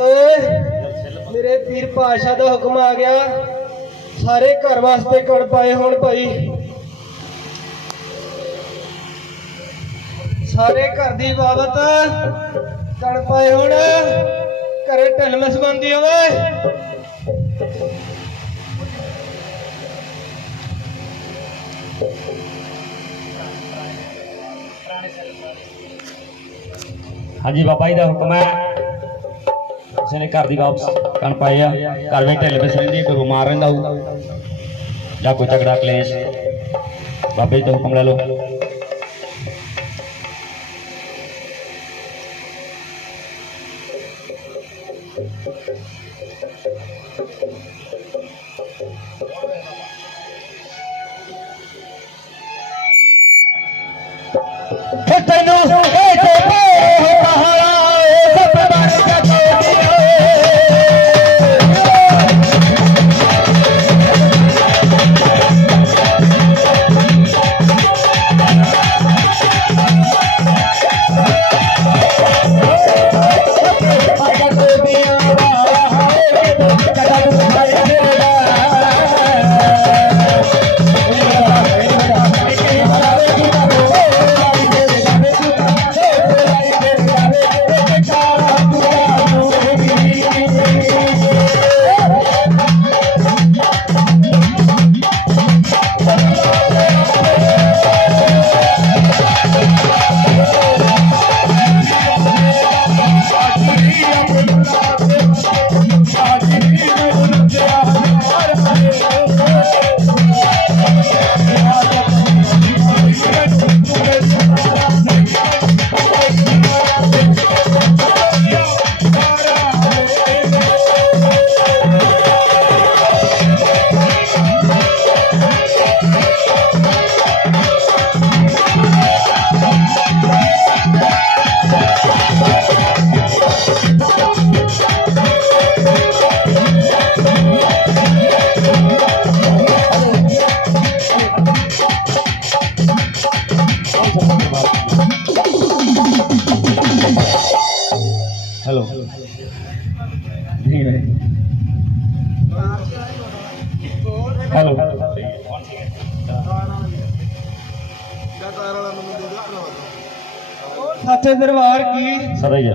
ਓਏ ਮੇਰੇ ਪੀਰ ਪਾਸ਼ਾ ਦਾ ਹੁਕਮ ਆ ਗਿਆ। ਸਾਰੇ ਘਰ ਵਾਸਤੇ ਕਣ ਪਾਏ ਹੋਣ ਭਾਈ। ਸਾਰੇ ਘਰ ਦੀ ਬਾਬਤ ਕਣ ਪਾਏ ਹੋਣ। ਘਰੇ ਢਲਮਸ ਬੰਦੀ ਹੋਵੇ। ਹਾਂਜੀ, ਬਾਬਾ ਜੀ ਦਾ ਹੁਕਮ ਹੈ। ਕਿਸੇ ਨੇ ਘਰ ਦੀ ਵਾਪਸ ਕਣ ਪਾਏ ਆ। ਘਰ ਵਿੱਚ ਢਿੱਲ ਪਿਸ ਰਹਿੰਦੀ ਕੋਈ ਬਿਮਾਰ ਰਹਿੰਦਾ ਹੋਊ ਜਾਂ ਕੋਈ ਤਗੜਾ ਕਲੇਸ਼। ਬਾਬੇ ਜੀ ਦਾ ਹੁਕਮ ਲੈ ਲਓ ਤੈਨੂੰ ਇਹ ਤੇ ਹੈਲੋ ਹੈਲੋ ਸੱਚੇ ਦਰਬਾਰ ਕੀ ਸਦਾ ਹੀ ਆ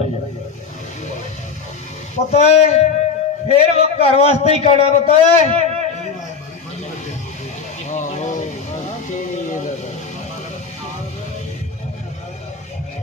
ਪਤਾ ਹੈ ਫਿਰ ਉਹ ਘਰ ਵਾਸਤੇ ਹੀ ਕਰਨਾ ਪਤਾ ਹੈ ਹਾਂ ਉਹ।